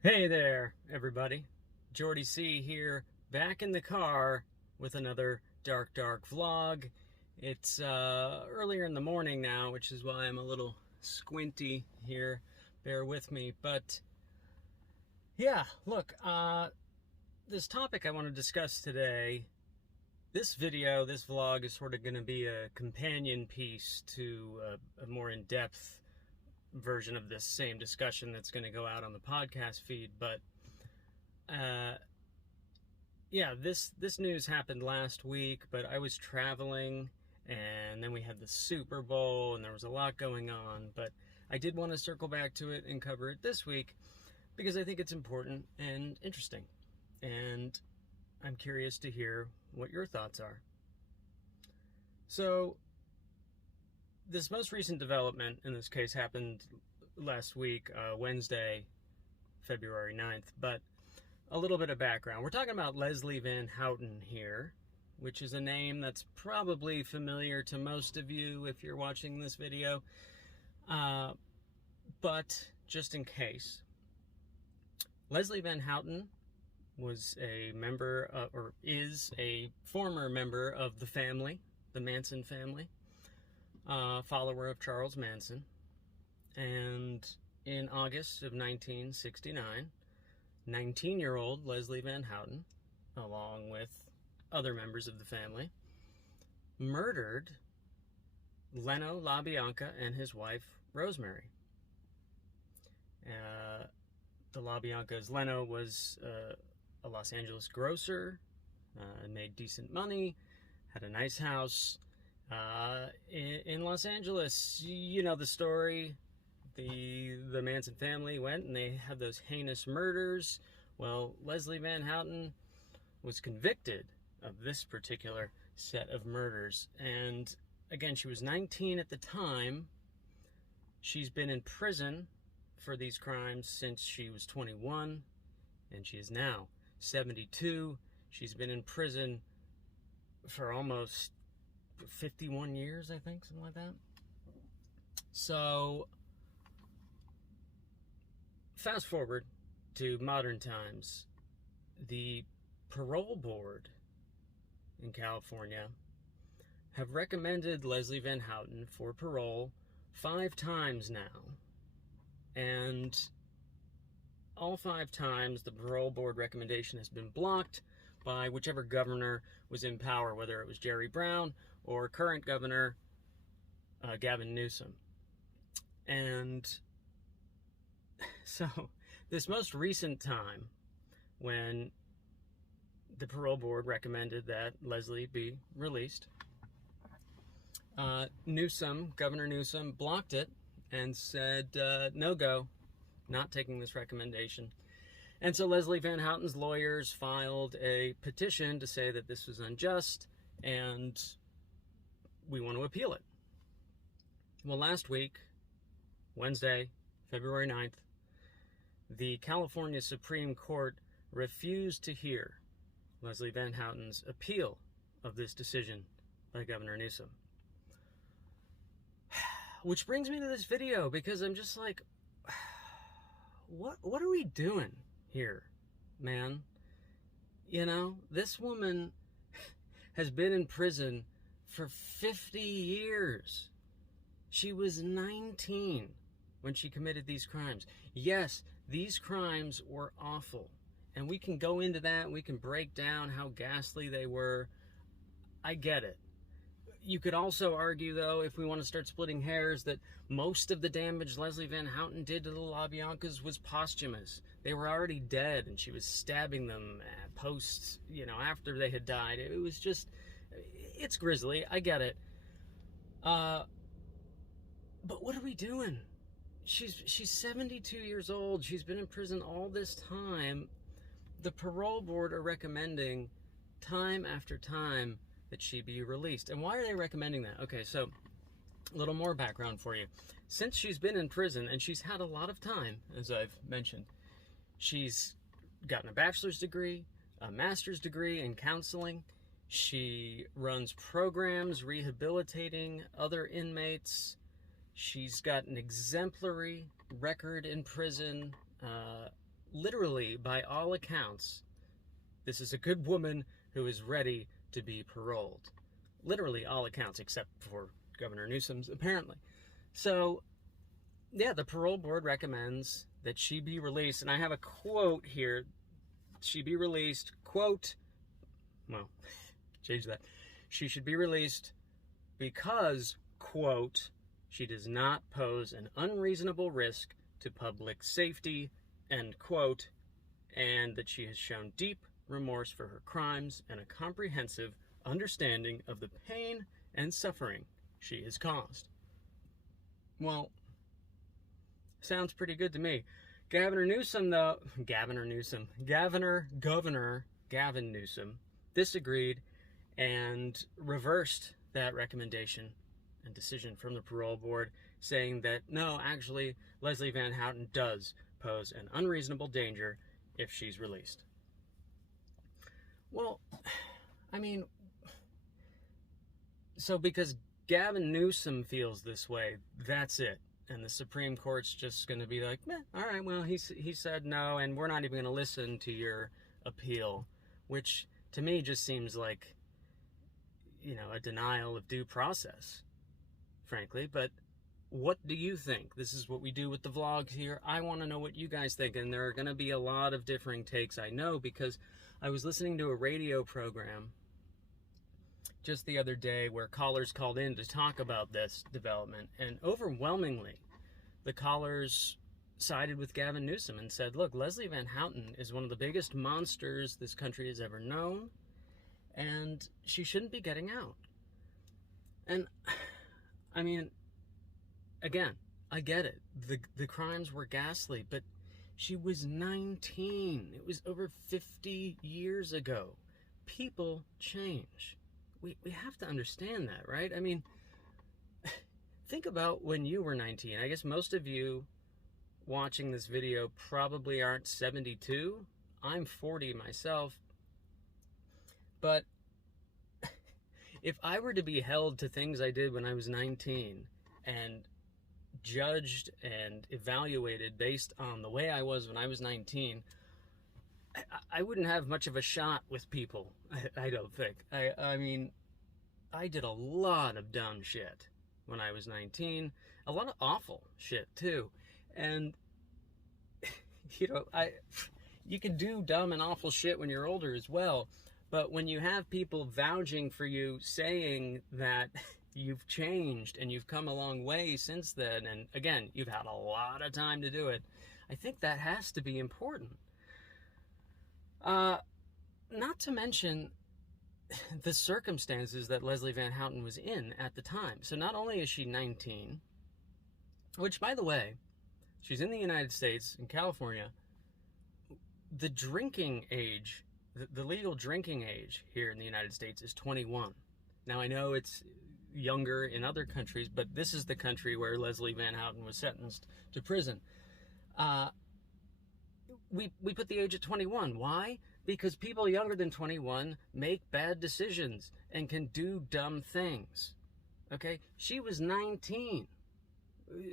Hey there, everybody. Jordy C here, back in the car with another dark vlog. It's earlier in the morning now, which is why I'm a little squinty here. Bear with me. But yeah, look, this topic I want to discuss today, this vlog is sort of going to be a companion piece to a more in-depth version of this same discussion that's going to go out on the podcast feed. But yeah, this news happened last week, but I was traveling, and then we had the Super Bowl, and there was a lot going on. But I did want to circle back to it and cover it this week because I think it's important and interesting, and I'm curious to hear what your thoughts are. So, this most recent development in this case happened last week, Wednesday, February 9th, but a little bit of background. We're talking about Leslie Van Houten here, which is a name that's probably familiar to most of you if you're watching this video. But just in case, Leslie Van Houten was a member, or is a former member of the family, the Manson family, follower of Charles Manson. And in August of 1969, 19-year-old Leslie Van Houten, along with other members of the family, murdered Leno LaBianca and his wife, Rosemary. The LaBiancas, Leno was a Los Angeles grocer, made decent money, had a nice house in Los Angeles. You know the story. The Manson family went and they had those heinous murders. Well, Leslie Van Houten was convicted of this particular set of murders. And again, she was 19 at the time. She's been in prison for these crimes since she was 21, and she is now 72. She's been in prison for almost 51 years, I think, something like that. So, fast forward to modern times. The Parole Board in California have recommended Leslie Van Houten for parole 5 times now. And all 5 times, the Parole Board recommendation has been blocked by whichever governor was in power, whether it was Jerry Brown or current governor Gavin Newsom. And so, this most recent time, when the Parole Board recommended that Leslie be released, Governor Newsom blocked it and said, no go, not taking this recommendation. And so Leslie Van Houten's lawyers filed a petition to say that this was unjust and we want to appeal it. Well, last week, Wednesday, February 9th, the California Supreme Court refused to hear Leslie Van Houten's appeal of this decision by Governor Newsom. Which brings me to this video, because I'm just like, what are we doing here, man? You know, this woman has been in prison for 50 years. She was 19 when she committed these crimes. Yes, these crimes were awful. And we can go into that, and we can break down how ghastly they were. I get it. You could also argue, though, if we want to start splitting hairs, that most of the damage Leslie Van Houten did to the LaBiancas was posthumous. They were already dead, and she was stabbing them after they had died. It was just, it's grisly. I get it. But what are we doing? She's 72 years old. She's been in prison all this time. The Parole Board are recommending time after time that she be released. And why are they recommending that? Okay, so a little more background for you. Since she's been in prison, and she's had a lot of time, as I've mentioned, she's gotten a bachelor's degree, a master's degree in counseling. She runs programs rehabilitating other inmates. She's got an exemplary record in prison, literally, by all accounts, this is a good woman who is ready to be paroled. Literally all accounts, except for Governor Newsom's, apparently. So, yeah, the parole board recommends that she be released. And I have a quote here. She be released, quote, well, change that. She should be released because, quote, she does not pose an unreasonable risk to public safety, end quote, and that she has shown deep remorse for her crimes and a comprehensive understanding of the pain and suffering she has caused. Well, sounds pretty good to me. Governor Gavin Newsom disagreed and reversed that recommendation and decision from the parole board, saying that no, actually, Leslie Van Houten does pose an unreasonable danger if she's released. Well, I mean, so because Gavin Newsom feels this way, that's it. And the Supreme Court's just going to be like, all right, well, he said no, and we're not even going to listen to your appeal, which to me just seems like, a denial of due process, frankly. But what do you think? This is what we do with the vlogs here. I want to know what you guys think, and there are going to be a lot of differing takes, I know, because I was listening to a radio program just the other day where callers called in to talk about this development, and overwhelmingly the callers sided with Gavin Newsom and said, look, Leslie Van Houten is one of the biggest monsters this country has ever known, and she shouldn't be getting out. And I mean, again, I get it. The crimes were ghastly, but she was 19. It was over 50 years ago. People change. We have to understand that, right? I mean, think about when you were 19. I guess most of you watching this video probably aren't 72. I'm 40 myself. But if I were to be held to things I did when I was 19 and judged and evaluated based on the way I was when I was 19, I wouldn't have much of a shot with people, I don't think. I mean, I did a lot of dumb shit when I was 19. A lot of awful shit, too. And, you can do dumb and awful shit when you're older as well. But when you have people vouching for you, saying that you've changed and you've come a long way since then, and again, you've had a lot of time to do it, I think that has to be important. Not to mention the circumstances that Leslie Van Houten was in at the time. So not only is she 19, which, by the way, she's in the United States, in California, the drinking age, the legal drinking age here in the United States is 21. Now, I know it's younger in other countries, but this is the country where Leslie Van Houten was sentenced to prison. We put the age at 21. Why? Because people younger than 21 make bad decisions and can do dumb things. Okay? She was 19.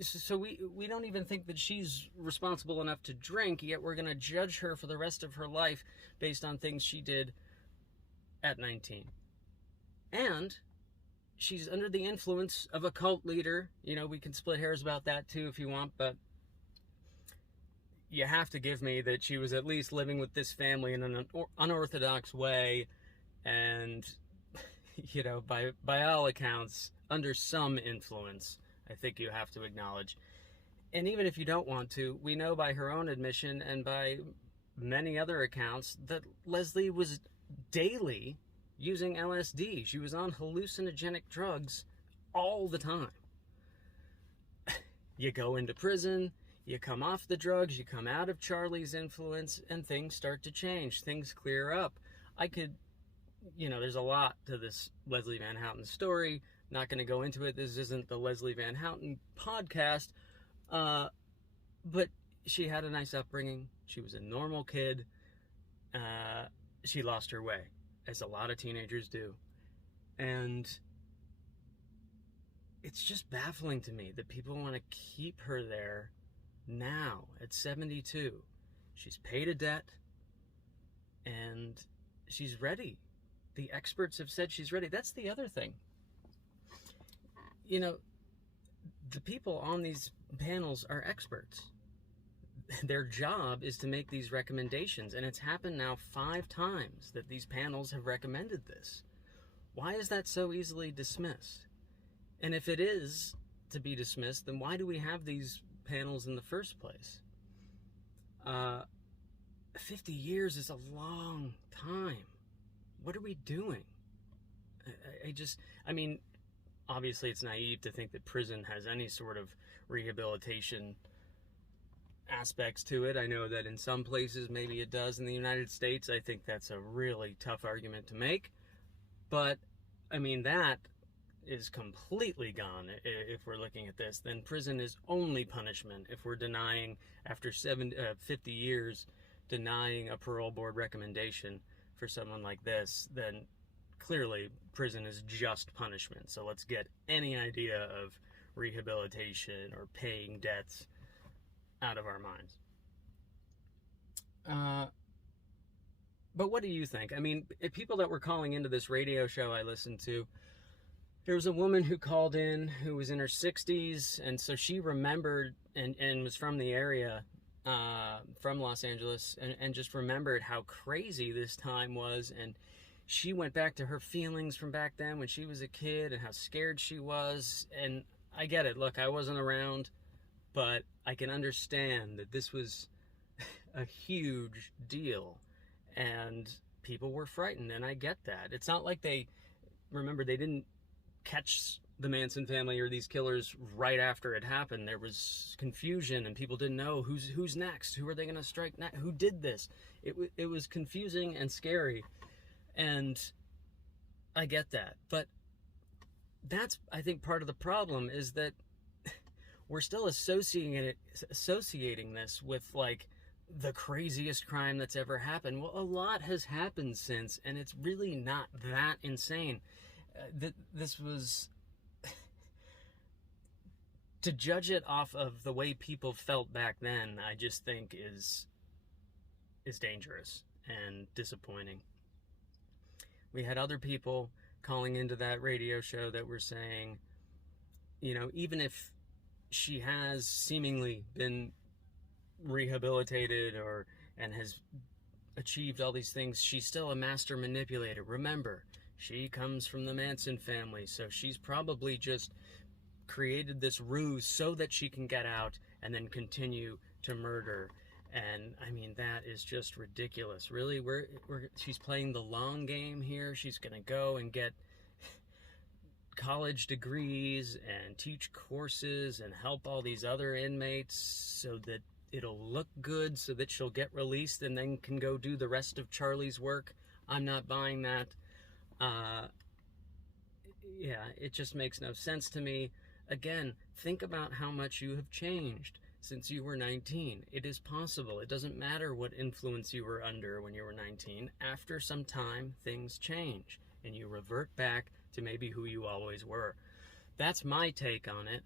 So we don't even think that she's responsible enough to drink, yet we're going to judge her for the rest of her life based on things she did at 19. And she's under the influence of a cult leader. We can split hairs about that too if you want, but you have to give me that she was at least living with this family in an unorthodox way, and by all accounts under some influence. I think you have to acknowledge. And even if you don't want to, we know by her own admission and by many other accounts that Leslie was daily using LSD. She was on hallucinogenic drugs all the time. You go into prison, you come off the drugs, you come out of Charlie's influence, and things start to change. Things clear up. There's a lot to this Leslie Van Houten story. Not going to go into it. This isn't the Leslie Van Houten podcast. But she had a nice upbringing. She was a normal kid. She lost her way, as a lot of teenagers do. And it's just baffling to me that people want to keep her there now at 72. she's paid a debt, and she's ready. The experts have said she's ready. That's the other thing. You know, the people on these panels are experts. Their job is to make these recommendations, and it's happened now 5 times that these panels have recommended this. Why is that so easily dismissed? And if it is to be dismissed, then why do we have these panels in the first place? 50 years is a long time. What are we doing? I mean, obviously it's naive to think that prison has any sort of rehabilitation aspects to it. I know that in some places maybe it does. In the United States, I think that's a really tough argument to make. But, I mean, that is completely gone if we're looking at this. Then prison is only punishment. If we're denying, after 50 years, denying a parole board recommendation for someone like this, then clearly prison is just punishment. So let's get any idea of rehabilitation or paying debts out of our minds. But what do you think? I mean, people that were calling into this radio show I listened to, there was a woman who called in who was in her 60s, and so she remembered and was from the area, from Los Angeles, and just remembered how crazy this time was. And she went back to her feelings from back then when she was a kid and how scared she was. And I get it. Look, I wasn't around, but I can understand that this was a huge deal and people were frightened, and I get that. It's not like they didn't catch the Manson family or these killers right after it happened. There was confusion and people didn't know who's next, who are they going to strike next, who did this. It was confusing and scary, and I get that. But that's, I think, part of the problem is that we're still associating this with like the craziest crime that's ever happened. Well, a lot has happened since, and it's really not that insane. This was to judge it off of the way people felt back then, I just think is dangerous and disappointing. We had other people calling into that radio show that were saying, you know, even if she has seemingly been rehabilitated and has achieved all these things, she's still a master manipulator. Remember, she comes from the Manson family, so she's probably just created this ruse so that she can get out and then continue to murder. And I mean, that is just ridiculous. Really, she's playing the long game here. She's gonna go and get college degrees and teach courses and help all these other inmates so that it'll look good, so that she'll get released and then can go do the rest of Charlie's work. I'm not buying that. Yeah, it just makes no sense to me. Again, think about how much you have changed since you were 19. It is possible. It doesn't matter what influence you were under when you were 19. After some time, things change, and you revert back to maybe who you always were. That's my take on it.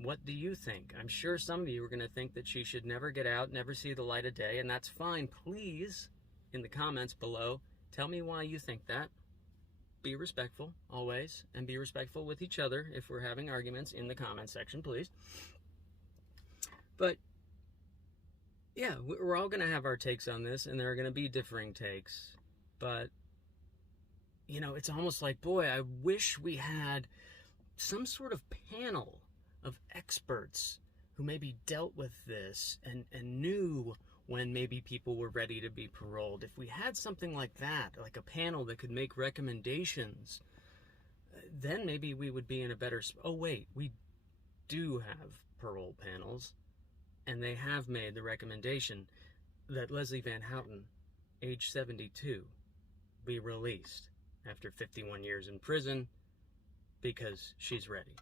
What do you think? I'm sure some of you are going to think that she should never get out, never see the light of day, and that's fine. Please, in the comments below, tell me why you think that. Be respectful, always, and be respectful with each other if we're having arguments in the comment section, please. But, yeah, we're all going to have our takes on this, and there are going to be differing takes. But, you know, it's almost like, boy, I wish we had some sort of panel of experts who maybe dealt with this and knew when maybe people were ready to be paroled. If we had something like that, like a panel that could make recommendations, then maybe we would be in a better spot. Oh wait, we do have parole panels, and they have made the recommendation that Leslie Van Houten, age 72, be released after 51 years in prison because she's ready.